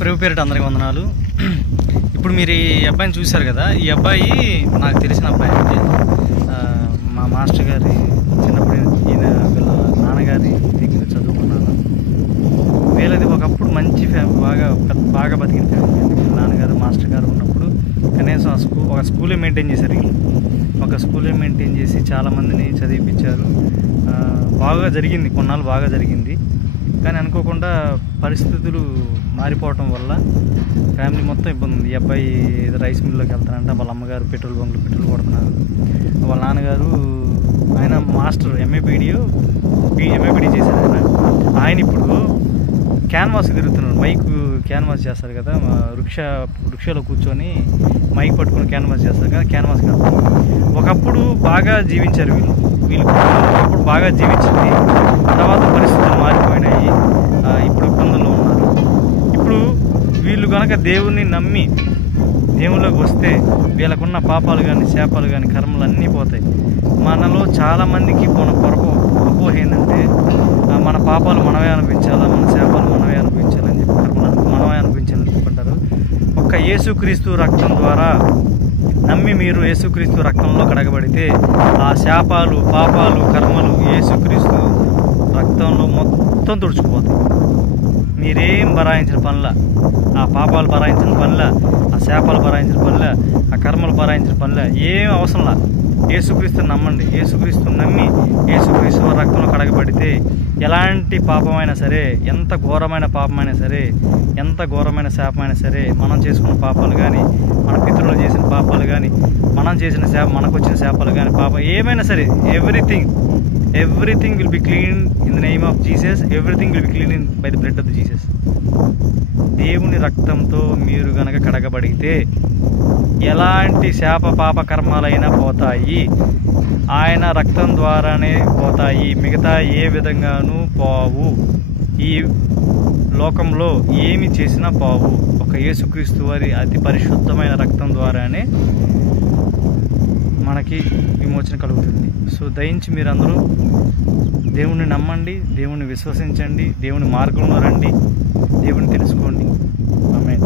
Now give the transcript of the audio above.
ప్రభు పేరిట అందరికి వందనాలు. ఇప్పుడు మీరు ఈ అబ్బాయిని చూశారు కదా, ఈ అబ్బాయి నాకు తెలిసిన అబ్బాయి అంటే మా మాస్టర్ గారి చిన్నప్పుడు ఈయన వీళ్ళ నాన్నగారి దగ్గర చదువుకున్నాను. వీళ్ళది ఒకప్పుడు మంచి బాగా బతికిన ఫ్యామిలీ. వీళ్ళ నాన్నగారు మాస్టర్ గారు ఉన్నప్పుడు కనీసం ఒక స్కూలే మెయింటైన్ చేశారు. వీళ్ళు ఒక స్కూలే మెయింటైన్ చేసి చాలామందిని చదివిపించారు. బాగా జరిగింది, కొన్నాళ్ళు బాగా జరిగింది. కానీ అనుకోకుండా పరిస్థితులు మారిపోవటం వల్ల ఫ్యామిలీ మొత్తం ఇబ్బంది ఉంది. ఈ అబ్బాయి ఏదో రైస్ మిల్లోకి వెళ్తానంట, వాళ్ళ అమ్మగారు పెట్రోల్ కొడుతున్నారు. వాళ్ళ నాన్నగారు ఆయన మాస్టర్ ఎంఏపీడీ చేశారు. ఆయన ఇప్పుడు క్యాన్వాస్ తిరుగుతున్నాడు. మైక్ క్యాన్వాస్ చేస్తారు కదా, వృక్షలో కూర్చొని మైక్ పట్టుకొని క్యాన్వాస్ చేస్తారు కదా, క్యాన్వాస్ కాదు. ఒకప్పుడు బాగా జీవించారు వీళ్ళు ఒకప్పుడు బాగా జీవించింది. తర్వాత పరిస్థితులు మారిపోయినాయి, ఇప్పుడు ఇబ్బందుల్లో ఉన్నారు. ఇప్పుడు వీళ్ళు కనుక దేవుణ్ణి నమ్మి దేవుళ్ళకి వస్తే వీళ్ళకున్న పాపాలు కానీ శాపాలు కానీ కర్మలు అన్నీ పోతాయి. మనలో చాలామందికి మన అపోహ ఏంటంటే మన పాపాలు మనమే అనిపించాలా, మన శాపాలు మనమే అనిపించాలని చెప్పి కర్మలు మనమే అనిపించాలని చెప్పుకుంటారు. ఒక్క యేసుక్రీస్తు రక్తం ద్వారా నమ్మి మీరు యేసుక్రీస్తు రక్తంలో కడగబడితే ఆ శాపాలు పాపాలు కర్మలు యేసుక్రీస్తు రక్తంలో మొత్తం తుడుచుకుపోతాయి. మీరేం భరాయించిన పనుల, ఆ పాపాలు భరాయించిన పనుల, ఆ శాపాలు భరాయించిన పనుల, ఆ కర్మలు భరాయించిన పనుల ఏం అవసరంలా. యేసుక్రీస్తుని నమ్మండి. యేసుక్రీస్తుని నమ్మి యేసుక్రీస్తు రక్తంలో కడగబడితే ఎలాంటి పాపమైనా సరే, ఎంత ఘోరమైన పాపమైనా సరే, ఎంత ఘోరమైన శాపమైనా సరే, మనం చేసుకున్న పాపాలు కానీ, మన పితరులు చేసిన పాపాలు కానీ, మనం చేసిన మనకు వచ్చిన శాపాలు కానీ, పాపం ఏమైనా సరే, everything will be clean in the name of Jesus. Everything will be clean by the blood of Jesus. దేవుని రక్తంతో మీరు గనక కడగబడితే ఎలాంటి శాప పాప కర్మాలైనా పోతాయి. ఆయన రక్తం ద్వారానే పోతాయి, మిగతా ఏ విధంగానూ పోవు. ఈ లోకంలో ఏమి చేసినా పోవు. ఒక యేసుక్రీస్తు వారి అతి పరిశుద్ధమైన రక్తం ద్వారానే మనకి విమోచన కలుగుతుంది. సో దయించి మీరందరూ దేవుణ్ణి నమ్మండి, దేవుణ్ణి విశ్వసించండి, దేవుని మార్గంలో రండి, దేవుని తెలుసుకోండి. ఆమేన్.